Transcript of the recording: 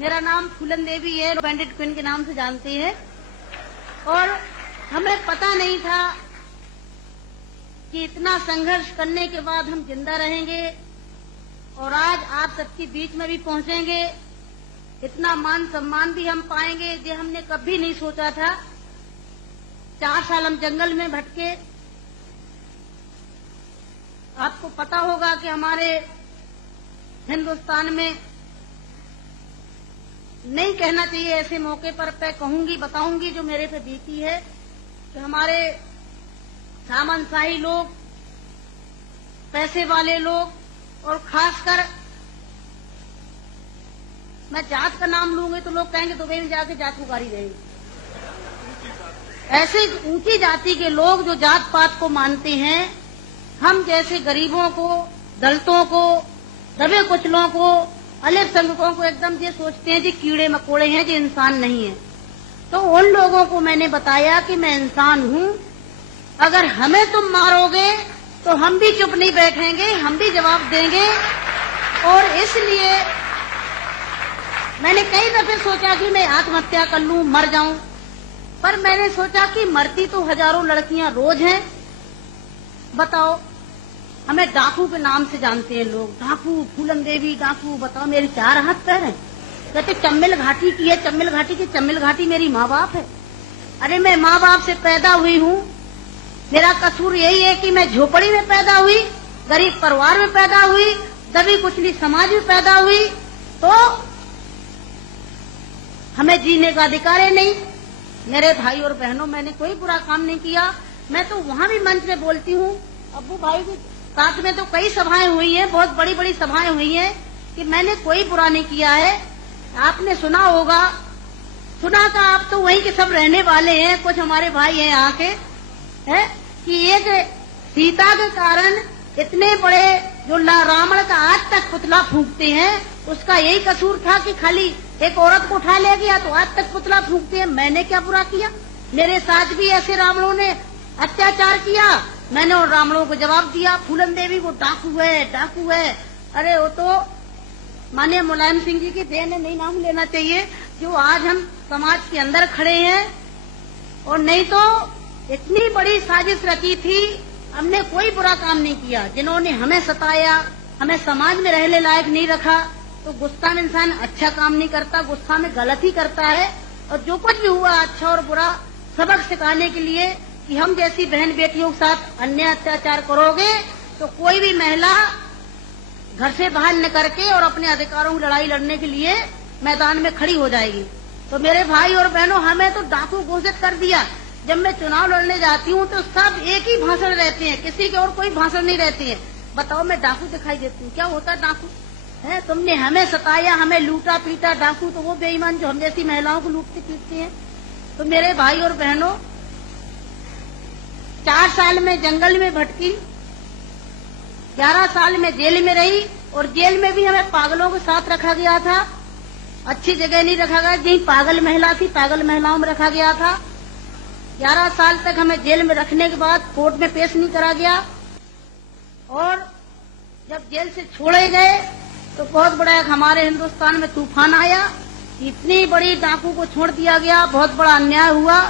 मेरा नाम फूलन देवी है, बैंडेड क्वीन के नाम से जानते हैं। और हमें पता नहीं था कि इतना संघर्ष करने के बाद हम जिंदा रहेंगे और आज आप सबके बीच में भी पहुंचेंगे, इतना मान सम्मान भी हम पाएंगे, ये हमने कभी नहीं सोचा था। 4 साल हम जंगल में भटके। आपको पता होगा कि हमारे हिंदुस्तान में नहीं कहना चाहिए ऐसे मौके पर, मैं कहूंगी, बताऊंगी जो मेरे पे बीती है कि हमारे सामंतशाही लोग, पैसे वाले लोग और खासकर मैं जात का नाम लूंगी तो लोग कहेंगे दुबई में जाके जात पुकारी रहेगी। ऐसे ऊंची जाति के लोग जो जात पात को मानते हैं, हम जैसे गरीबों को, दलितों को, दबे कुचलों को, अल्पसंख्यकों को एकदम ये सोचते हैं जी कीड़े मकोड़े हैं, जी इंसान नहीं है। तो उन लोगों को मैंने बताया कि मैं इंसान हूँ, अगर हमें तुम मारोगे तो हम भी चुप नहीं बैठेंगे, हम भी जवाब देंगे। और इसलिए मैंने कई दफे सोचा कि मैं आत्महत्या कर लूं, मर जाऊं, पर मैंने सोचा कि मरती तो हजारों लड़कियां रोज हैं। बताओ, हमें डाकू के नाम से जानते हैं लोग, डाकू, फूलन देवी डाकू। बताओ, मेरी 4 हाथ पैर हैं। कहते चम्मिल घाटी की है, चम्मिल घाटी की। चम्मिल घाटी मेरी माँ बाप है। अरे मैं माँ बाप से पैदा हुई हूँ, मेरा कसूर यही है कि मैं झोपड़ी में पैदा हुई, गरीब परिवार में पैदा हुई, दबी कुचली समाज में पैदा हुई, तो हमें जीने का अधिकार है नहीं। मेरे भाई और बहनों, मैंने कोई बुरा काम नहीं किया। मैं तो वहाँ भी मंच में बोलती हूँ, अब्बू भाई के साथ में तो कई सभाएं हुई हैं, बहुत बड़ी बड़ी सभाएं हुई हैं, कि मैंने कोई बुरा नहीं किया है। आपने सुना होगा, सुना था, आप तो वहीं के सब रहने वाले हैं, कुछ हमारे भाई हैं यहाँ के, है कि एक सीता के कारण इतने बड़े जो रावण का आज तक पुतला फूंकते हैं, उसका यही कसूर था कि खाली एक औरत को उठा ले गया तो आज तक पुतला फूंकते हैं। मैंने क्या बुरा किया? मेरे साथ भी ऐसे रावणों ने अत्याचार किया, मैंने उन रावणों को जवाब दिया। फूलन देवी वो डाकू है, डाकू है। अरे वो तो माननीय मुलायम सिंह जी की देन है, नहीं नाम लेना चाहिए, जो आज हम समाज के अंदर खड़े हैं। और नहीं तो इतनी बड़ी साजिश रची थी, हमने कोई बुरा काम नहीं किया। जिन्होंने हमें सताया, हमें समाज में रहने लायक नहीं रखा, तो गुस्सा में इंसान अच्छा काम नहीं करता, गुस्सा में गलत ही करता है। और जो कुछ भी हुआ, अच्छा और बुरा सबक सिखाने के लिए कि हम जैसी बहन बेटियों के साथ अन्याय अत्याचार करोगे तो कोई भी महिला घर से बाहर निकल के और अपने अधिकारों की लड़ाई लड़ने के लिए मैदान में खड़ी हो जाएगी। तो मेरे भाई और बहनों, हमें तो डाकू घोषित कर दिया। जब मैं चुनाव लड़ने जाती हूँ तो सब एक ही भाषण रहते हैं, किसी के और कोई भाषण नहीं रहती है। बताओ, मैं डाकू दिखाई देती हूँ? क्या होता डाकू है? तुमने हमें सताया, हमें लूटा पीटा। डाकू तो वो बेईमान जो हम जैसी महिलाओं को लूटते पीटते हैं। तो मेरे भाई और बहनों, 4 साल में जंगल में भटकी, 11 साल में जेल में रही, और जेल में भी हमें पागलों के साथ रखा गया था। अच्छी जगह नहीं रखा गया, जहीं पागल महिला थी, पागल महिलाओं में रखा गया था। 11 साल तक हमें जेल में रखने के बाद कोर्ट में पेश नहीं करा गया। और जब जेल से छोड़े गए तो बहुत बड़ा एक हमारे हिंदुस्तान में तूफान आया। इतनी बड़ी डाकू को छोड़ दिया गया, बहुत बड़ा अन्याय हुआ।